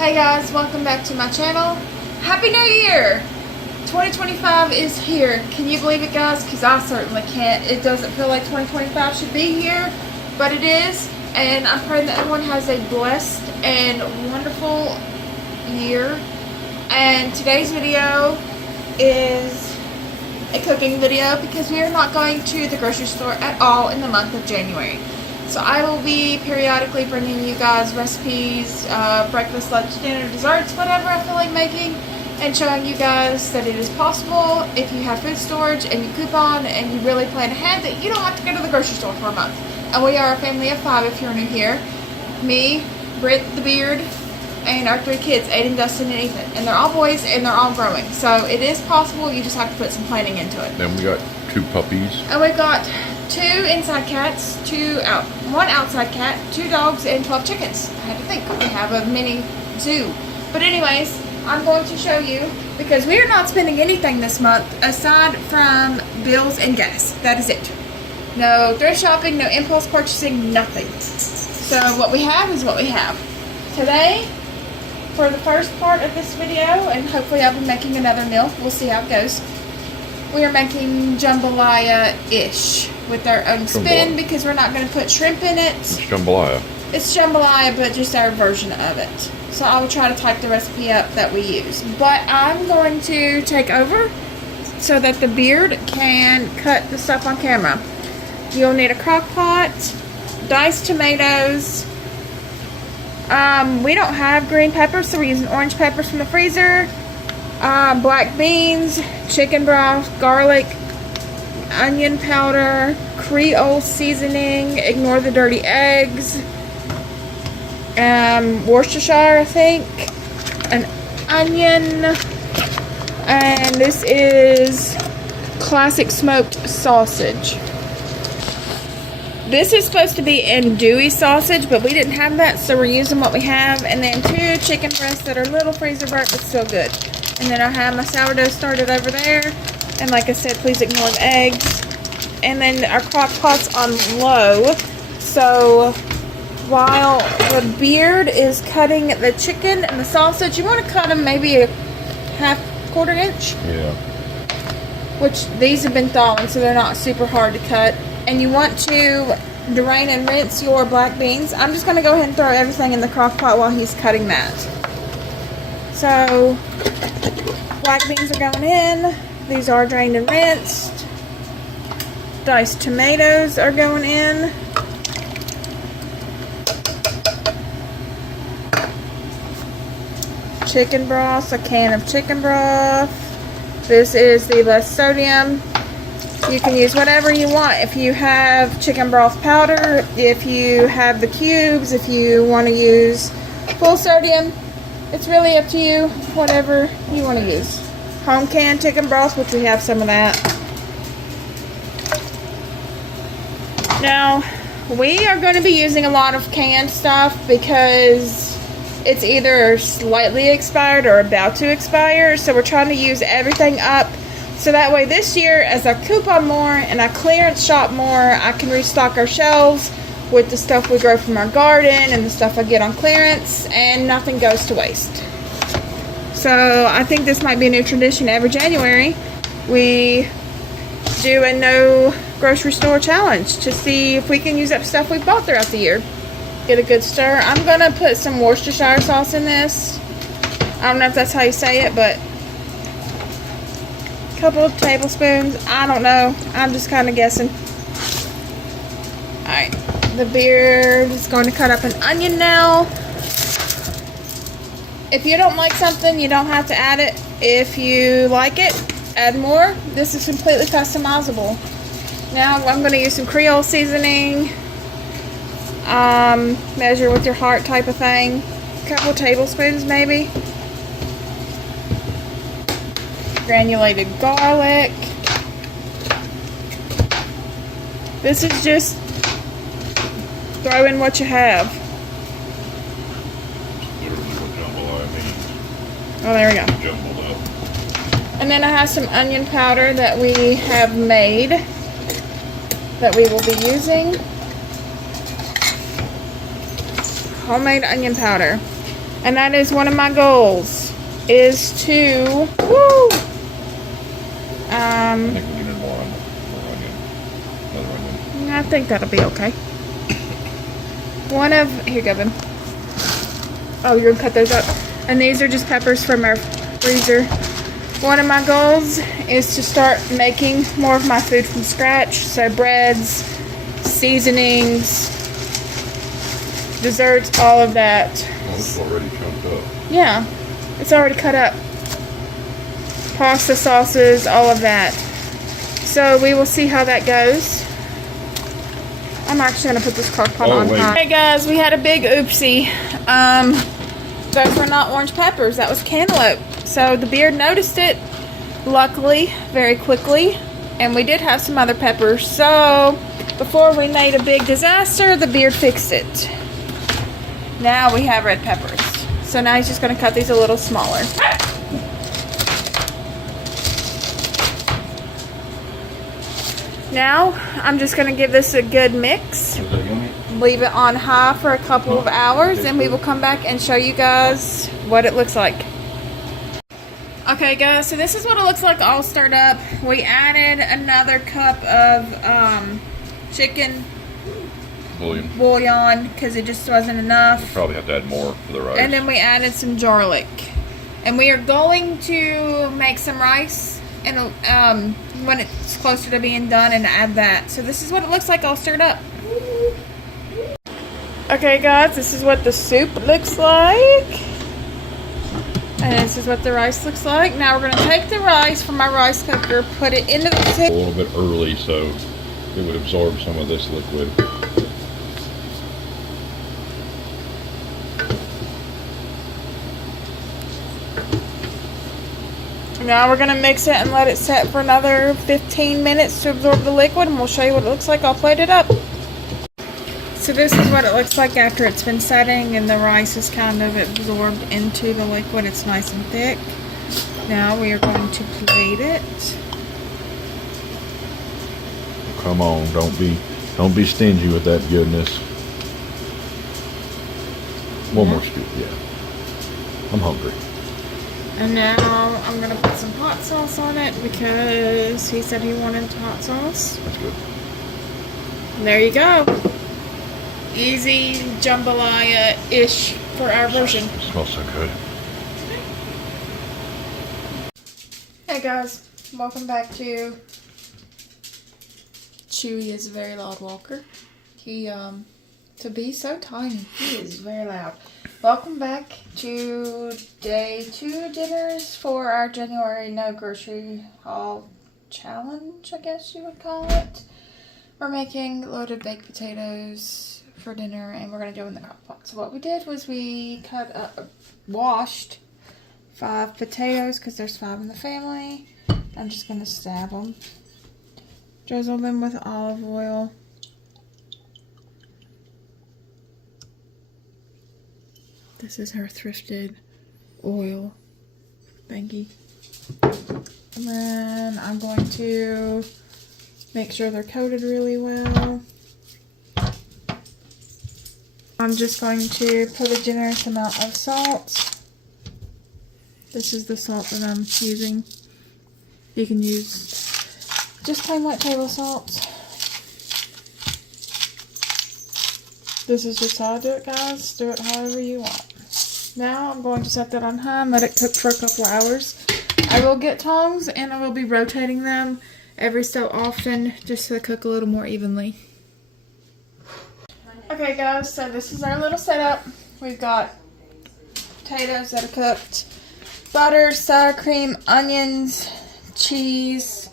Hey guys, welcome back to my channel. Happy New Year! 2025 is here. Can you believe it, guys? Because I certainly can't. It doesn't feel like 2025 should be here, but it is. And I'm praying that everyone has a blessed and wonderful year. And today's video is a cooking video because we are not going to the grocery store at all in the month of January. So I will be periodically bringing you guys recipes, breakfast, lunch, dinner, desserts, whatever I feel like making, and showing you guys that it is possible if you have food storage and you coupon and you really plan ahead that you don't have to go to the grocery store for a month. And we are a family of 5 if you're new here. Me, Britt the Beard, and our 3 kids, Aiden, Dustin, and Ethan. And they're all boys and they're all growing. So it is possible, you just have to put some planning into it. Then we got 2 puppies. And we've got 2 inside cats, 1 outside cat, 2 dogs, and 12 chickens. I had to think. We have a mini zoo. But anyways, I'm going to show you, because we are not spending anything this month aside from bills and gas. That is it. No thrift shopping, no impulse purchasing, nothing. So what we have is what we have. Today, for the first part of this video, and hopefully I'll be making another meal. We'll see how it goes. We are making jambalaya-ish with our own spin because we're not going to put shrimp in it. It's jambalaya. It's jambalaya, but just our version of it. So I will try to type the recipe up that we use. But I'm going to take over so that the Beard can cut the stuff on camera. You'll need a crock pot, diced tomatoes. We don't have green peppers, so we're using orange peppers from the freezer. Black beans, chicken broth, garlic, onion powder, creole seasoning, ignore the dirty eggs, worsterschire, I think, an onion, and this is classic smoked sausage. This is supposed to be andouille sausage, but we didn't have that, so we're using what we have, and then 2 chicken breasts that are a little freezer burnt, but still good. And then I have my sourdough started over there. And like I said, please ignore the eggs. And then our crock pot's on low. So while the Beard is cutting the chicken and the sausage, you want to cut them maybe a quarter inch. Yeah. Which these have been thawing, so they're not super hard to cut. And you want to drain and rinse your black beans. I'm just going to go ahead and throw everything in the crock pot while he's cutting that. So black beans are going in. These are drained and rinsed. Diced tomatoes are going in. Chicken broth, a can of chicken broth. This is the less sodium. You can use whatever you want. If you have chicken broth powder, if you have the cubes, if you want to use full sodium, it's really up to you, whatever you want to use. Home canned chicken broth, which we have some of that. Now, we are going to be using a lot of canned stuff because it's either slightly expired or about to expire. So we're trying to use everything up. So that way this year, as I coupon more and I clearance shop more, I can restock our shelves with the stuff we grow from our garden and the stuff I get on clearance, and nothing goes to waste. So I think this might be a new tradition. Every January we do a no grocery store challenge to see if we can use up stuff we've bought throughout the year. Get a good stir. I'm gonna put some Worcestershire sauce in this. I don't know if that's how you say it, but a couple of tablespoons. I don't know. I'm just kind of guessing. Alright. The Beard is going to cut up an onion now. If you don't like something, you don't have to add it. If you like it, add more. This is completely customizable. Now I'm going to use some creole seasoning. Measure with your heart type of thing. A couple tablespoons maybe. Granulated garlic. This is just throw in what you have. Literally what jambalaya means. Oh, there we go. Jumbled up. And then I have some onion powder that we have made that we will be using. Homemade onion powder. And that is one of my goals, is to, woo! I think we need more onion. Another onion. I think that'll be okay. Here you go, Ben. Oh, you're gonna cut those up. And these are just peppers from our freezer. One of my goals is to start making more of my food from scratch. So breads, seasonings, desserts, all of that. Oh, it's already chunked up. Yeah, it's already cut up. Pasta sauces, all of that. So we will see how that goes. I'm actually gonna put this crock pot on high. Hey guys, we had a big oopsie. Those were not orange peppers, that was cantaloupe. So the beard noticed it, luckily, very quickly. And we did have some other peppers. So before we made a big disaster, the beard fixed it. Now we have red peppers. So now he's just gonna cut these a little smaller. Now I'm just gonna give this a good mix. Is that yummy? Leave it on high for a couple of hours and we will come back and show you guys what it looks like. Okay guys, so this is what it looks like all stirred up. We added another cup of chicken bouillon because it just wasn't enough. Probably have to add more for the rice. And then we added some garlic. And we are going to make some rice and when it's closer to being done and add that. So this is what it looks like all stirred up. Okay guys, this is what the soup looks like. And this is what the rice looks like. Now we're going to take the rice from my rice cooker, put it into the soup. A little bit early so it would absorb some of this liquid. Now we're going to mix it and let it set for another 15 minutes to absorb the liquid, and we'll show you what it looks like. I'll plate it up. So this is what it looks like after it's been setting and the rice is kind of absorbed into the liquid. It's nice and thick. Now we are going to plate it. Come on, don't be stingy with that goodness. One more scoop, yeah. I'm hungry. And now I'm going to put some hot sauce on it because he said he wanted hot sauce. That's good. And there you go. Easy jambalaya-ish for our version. It smells so good. Hey guys, welcome back to Chewy is a very loud walker. He, to be so tiny, he is very loud. Welcome back to day 2 dinners for our January no grocery haul challenge, I guess you would call it. We're making loaded baked potatoes for dinner and we're going to do it in the crock pot. So what we did was we washed 5 potatoes because there's 5 in the family. I'm just going to stab them. Drizzle them with olive oil. This is her thrifted oil thingy. And then I'm going to make sure they're coated really well. I'm just going to put a generous amount of salt. This is the salt that I'm using. You can use just plain white table salt. This is just how I do it, guys. Do it however you want. Now I'm going to set that on high and let it cook for a couple hours. I will get tongs and I will be rotating them every so often just to cook a little more evenly. Okay guys, so this is our little setup. We've got potatoes that are cooked, butter, sour cream, onions, cheese,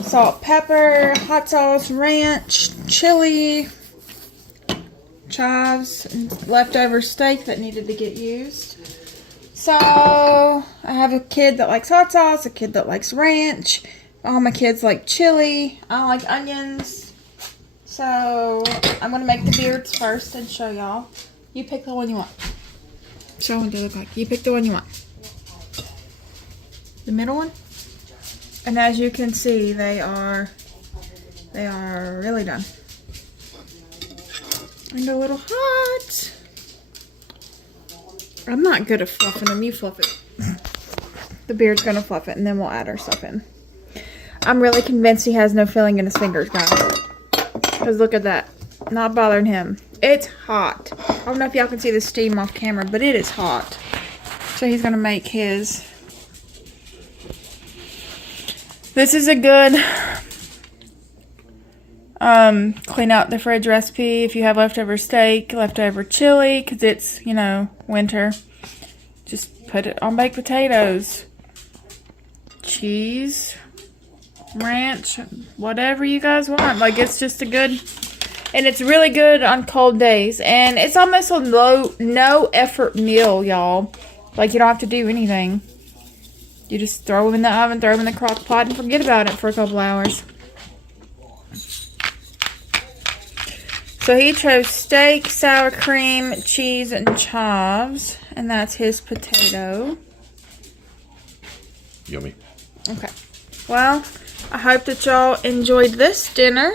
salt, pepper, hot sauce, ranch, chili, chives, and leftover steak that needed to get used. So I have a kid that likes hot sauce, a kid that likes ranch. All my kids like chili. I like onions. So I'm going to make the beards first and show y'all. You pick the one you want. Show them what they look like. You pick the one you want. The middle one. And as you can see, they are really done. And a little hot. I'm not good at fluffing them. You fluff it. The beard's gonna fluff it, and then we'll add our stuff in. I'm really convinced he has no filling in his fingers, guys. Because look at that. Not bothering him. It's hot. I don't know if y'all can see the steam off camera, but it is hot. So he's gonna make his. This is a good clean out the fridge recipe if you have leftover steak, leftover chili, because it's, you know, winter. Just put it on baked potatoes, cheese, ranch, whatever you guys want. Like, it's just a good, and it's really good on cold days. And it's almost a no effort meal, y'all. Like, you don't have to do anything. You just throw them in the oven, throw them in the crock pot, and forget about it for a couple hours. So he chose steak, sour cream, cheese, and chives. And that's his potato. Yummy. Okay. Well, I hope that y'all enjoyed this dinner.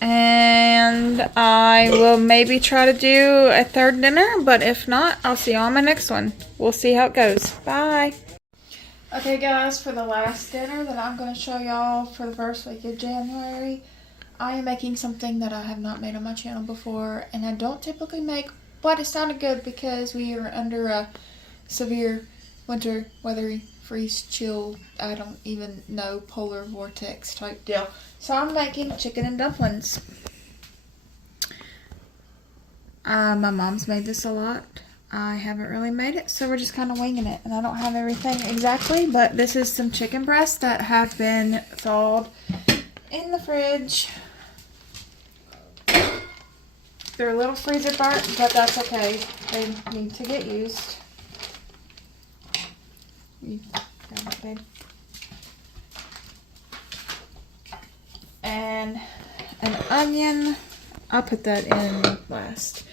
And I will maybe try to do a third dinner. But if not, I'll see you on my next one. We'll see how it goes. Bye. Okay, guys, for the last dinner that I'm going to show y'all for the first week of January, I am making something that I have not made on my channel before, and I don't typically make, but it sounded good because we are under a severe winter weather, freeze, chill, I don't even know, polar vortex type deal. So I'm making chicken and dumplings. My mom's made this a lot. I haven't really made it, so we're just kind of winging it. And I don't have everything exactly, but this is some chicken breasts that have been thawed in the fridge. They're a little freezer burnt, but that's okay. They need to get used. You grab it, babe. And an onion. I'll put that in last.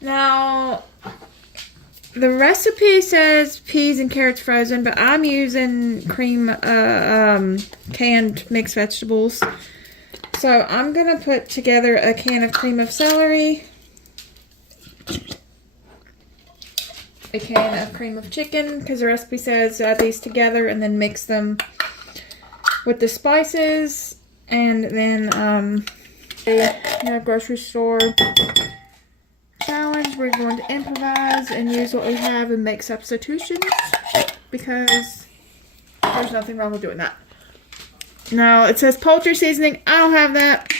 Now, the recipe says peas and carrots frozen, but I'm using canned mixed vegetables. So I'm going to put together a can of cream of celery, a can of cream of chicken, because the recipe says add these together and then mix them with the spices, and then grocery store challenge. We're going to improvise and use what we have and make substitutions, because there's nothing wrong with doing that. Now, it says poultry seasoning. I don't have that,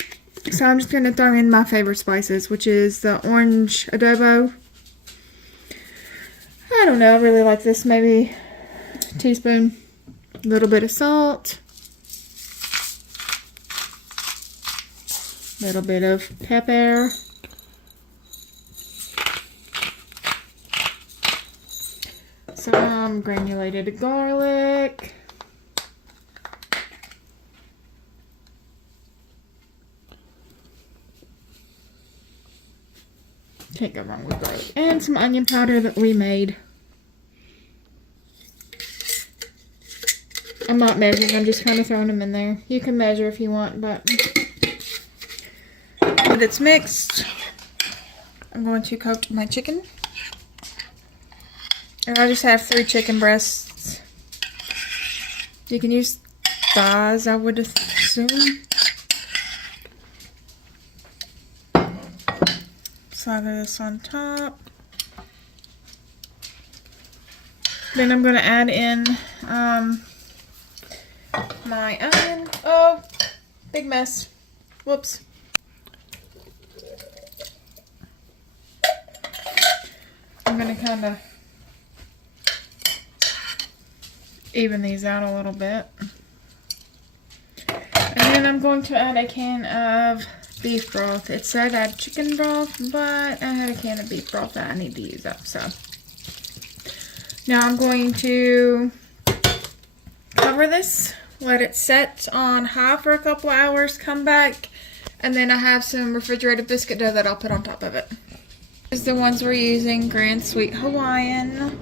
so I'm just going to throw in my favorite spices, which is the orange adobo. I don't know, I really like this. Maybe a teaspoon, a little bit of salt, a little bit of pepper, some granulated garlic, can't go wrong with garlic, and some onion powder that we made. I'm not measuring, I'm just kind of throwing them in there. You can measure if you want, but it's mixed. I'm going to coat my chicken. And I just have 3 chicken breasts. You can use thighs, I would assume. Slather this on top. Then I'm going to add in my onion. Oh, big mess. Whoops. I'm going to kind of even these out a little bit. And then I'm going to add a can of beef broth. It said add chicken broth, but I had a can of beef broth that I need to use up. So now I'm going to cover this, let it set on high for a couple hours, come back, and then I have some refrigerated biscuit dough that I'll put on top of it. These are the ones we're using, Grand Sweet Hawaiian.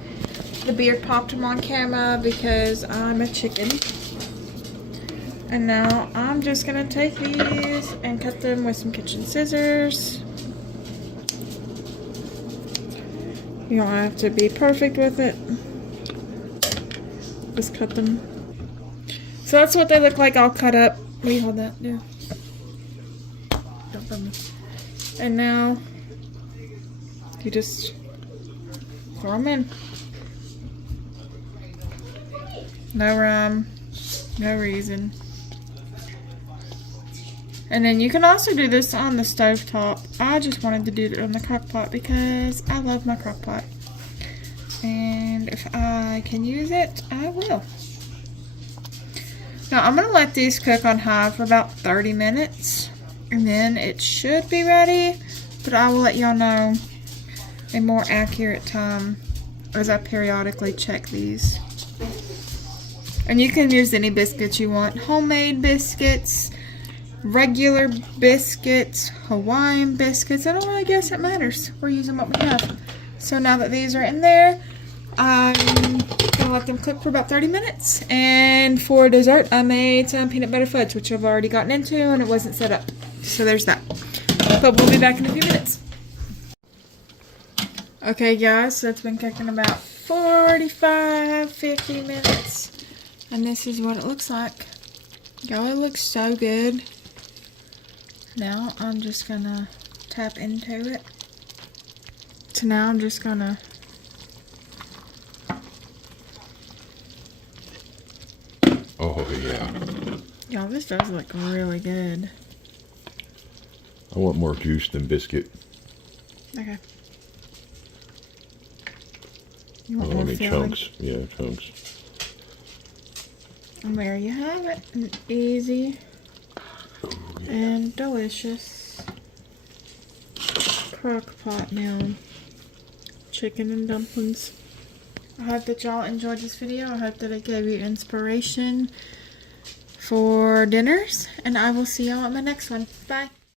The beard popped them on camera because I'm a chicken. And now I'm just going to take these and cut them with some kitchen scissors. You don't have to be perfect with it. Just cut them. So that's what they look like all cut up. Will you hold that? Yeah. Don't bump me. And now you just throw them in. No rhyme, no reason. And then you can also do this on the stovetop. I just wanted to do it on the crock pot because I love my crock pot. And if I can use it, I will. Now I'm going to let these cook on high for about 30 minutes. And then it should be ready. But I will let y'all know a more accurate time as I periodically check these. And you can use any biscuits you want. Homemade biscuits, regular biscuits, Hawaiian biscuits. I don't really guess it matters. We're using what we have. So now that these are in there, I'm gonna let them cook for about 30 minutes. And for dessert, I made some peanut butter fudge, which I've already gotten into and it wasn't set up. So there's that. But we'll be back in a few minutes. Okay guys, so it's been cooking about 45-50 minutes. And this is what it looks like. Y'all, it looks so good. Now I'm just gonna tap into it. So now I'm just gonna Oh yeah. y'all, this does look really good. I want more juice than biscuit. Okay. You want I more mean filling? chunks. Yeah, chunks. And there you have it. An easy and delicious crock pot now. Chicken and dumplings. I hope that y'all enjoyed this video. I hope that it gave you inspiration for dinners. And I will see y'all on my next one. Bye.